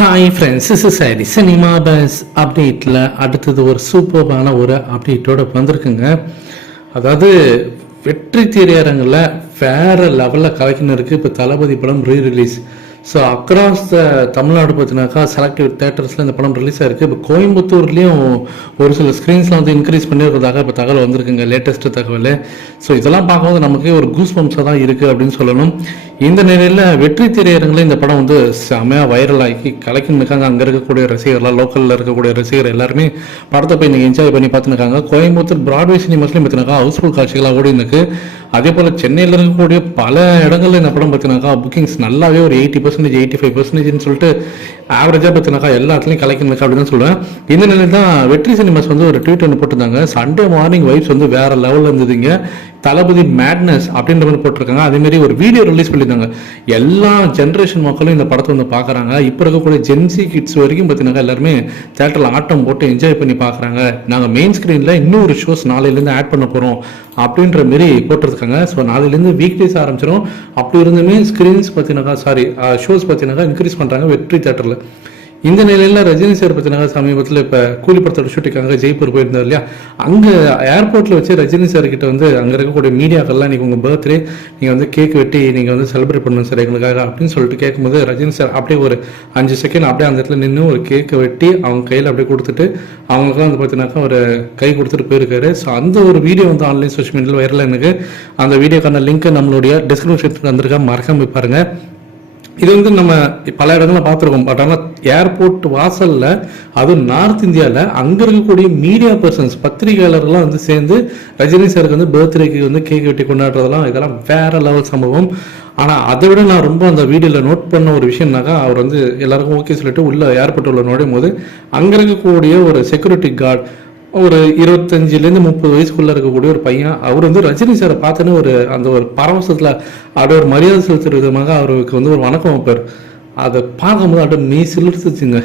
Hi friends, this is Hari. Cinema bus அப்டேட்டில் அடுத்தது ஒரு சூப்பர்பான ஒரு அப்டேட்டோட வந்திருக்குங்க. அதாவது வெற்றி திரையரங்கில் வேறு லெவலில் கலெக்ஷன் இருக்குது. இப்போ தளபதி படம் re-release. So across the Tamil Nadu பார்த்தினாக்கா செலக்டிவ் தேட்டர்ஸில் இந்த படம் ரிலீஸ் ஆகிருக்கு. இப்போ கோயம்புத்தூர்லேயும் ஒரு சில ஸ்க்ரீன்ஸ்லாம் வந்து இன்க்ரீஸ் பண்ணியிருக்கிறதாக இப்போ தகவல் வந்திருக்குங்க, லேட்டஸ்ட்டு தகவல். ஸோ இதெல்லாம் பார்க்கும்போது நமக்கே ஒரு கூஸ் பம்ப்ஸாக தான் இருக்குது அப்படின்னு சொல்லணும். இந்த நிலையில் வெற்றி திரையரங்கில் இந்த படம் வந்து செமையாக வைரல் ஆகி கலெக்ஷன் இருக்காங்க. அங்கே இருக்கக்கூடிய ரசிகர்லாம், லோக்கலில் இருக்கக்கூடிய ரசிகர் எல்லாருமே படத்தை போய் இன்றைக்கி என்ஜாய் பண்ணி பார்த்துருக்காங்க. கோயம்புத்தூர் பிராட்வே சினிமாஸ்லையும் பார்த்தினாக்கா ஹவுஸ்ஃபுல் காட்சிகளாக ஓடி இருக்கு. அதே போல் சென்னையில் இருக்கக்கூடிய பல இடங்களில் இந்த படம் பார்த்தினாக்கா புக்கிங்ஸ் நல்லாவே ஒரு 80% 85% சொல்லிட்டு ஆவரேஜாக பார்த்தினாக்கா எல்லா இடத்துலையும் கலெக்ஷன் இருக்கு அப்படின்னு தான் சொல்லுவேன். இந்த நிலையில் தான் வெற்றி சினிமாஸ் வந்து ஒரு ட்வீட் ஒன்று போட்டிருந்தாங்க. சண்டே மார்னிங் வைப்ஸ் வந்து வேறு லெவலில் இருந்ததுங்க. தளபதி மேட்னஸ் அப்படின்ற மாதிரி போட்டிருக்காங்க. அதேமாரி ஒரு வீடியோ ரிலீஸ் பண்ணியிருந்தாங்க. எல்லா ஜென்ரேஷன் மக்களும் இந்த படத்தை வந்து பார்க்குறாங்க. இப்போ இருக்கக்கூடிய ஜென்சி கிட்ஸ் வரைக்கும் பார்த்தீங்கன்னா எல்லாருமே தேட்டரில் ஆட்டம் போட்டு என்ஜாய் பண்ணி பார்க்குறாங்க. நாங்கள் மெயின் ஸ்க்ரீனில் இன்னும் ஒரு ஷோஸ் நாளையிலேருந்து ஆட் பண்ண போகிறோம் அப்படின்ற மாரி போட்டிருக்காங்க. ஸோ நாளையிலேருந்து வீக்டேஸ் ஆரம்பிச்சிடும். அப்படி இருந்துமே ஸ்க்ரீன்ஸ் பார்த்தீங்கன்னா ஷோஸ் பார்த்தீங்கன்னா இன்க்ரீஸ் பண்ணுறாங்க வெற்றி தேட்டரில். இந்த நிலையில் ரஜினி சார் பார்த்தீங்கன்னா சமீபத்தில் இப்போ கூலி படத்தோட ஷூட்டிங்காக ஜெய்ப்பூர் போயிருந்தார் இல்லையா, அங்கே ஏர்போர்ட்டில் வச்சு ரஜினி சார்கிட்ட வந்து அங்கே இருக்கக்கூடிய மீடியாக்கள்லாம் இன்றைக்கி உங்கள் பர்த்டே நீங்கள் வந்து கேக் வெட்டி நீங்கள் வந்து செலிப்ரேட் பண்ணணும் சார் எங்களுக்காக அப்படின்னு சொல்லிட்டு கேட்கும்போது ரஜினி சார் அப்படியே ஒரு 5 செகண்ட் அப்படியே அந்த இடத்துல நின்று ஒரு கேக்கை வெட்டி அவங்க கையில் அப்படியே கொடுத்துட்டு அவங்களுக்குலாம் வந்து பார்த்தீங்கன்னாக்கா ஒரு கை கொடுத்துட்டு போயிருக்காரு. ஸோ அந்த ஒரு வீடியோ வந்து ஆன்லைன் சோஷியல் மீடியாவில் வைரலாக எனக்கு அந்த வீடியோக்கான லிங்க்கை நம்மளுடைய டிஸ்கிரிப்ஷனுக்கு வந்திருக்கா, மறக்காம பாருங்கள். இது வந்து நம்ம பல இடங்களில் பார்த்துருக்கோம். பட் ஆனால் ஏர்போர்ட் வாசலில், அதுவும் நார்த் இந்தியாவில் அங்கே இருக்கக்கூடிய மீடியா பர்சன்ஸ், பத்திரிகையாளர்கள்லாம் வந்து சேர்ந்து ரஜினி சாருக்கு வந்து பர்த்டேக்கு வந்து கேக் வெட்டி கொண்டாடுறதெல்லாம் இதெல்லாம் வேற லெவல் சம்பவம். ஆனால் அதை விட நான் ரொம்ப அந்த வீடியோவில் நோட் பண்ண ஒரு விஷயம்னாக்கா, அவர் வந்து எல்லாருக்கும் ஓகே சொல்லிட்டு உள்ள ஏர்போர்ட் உள்ள நுழையும் போது அங்கே இருக்கக்கூடிய ஒரு செக்யூரிட்டி கார்டு, ஒரு 25-30 வயசுக்குள்ள இருக்கக்கூடிய ஒரு பையன், அவர் வந்து ரஜினி சாரை பார்த்தோன்னு ஒரு அந்த ஒரு பரவசத்தில் அப்படியே ஒரு மரியாதை செலுத்துற விதமாக அவருக்கு வந்து ஒரு வணக்கம் வைப்பார். அதை பார்க்கும்போது அப்படியே மெய் சிலிர்த்துச்சுங்க.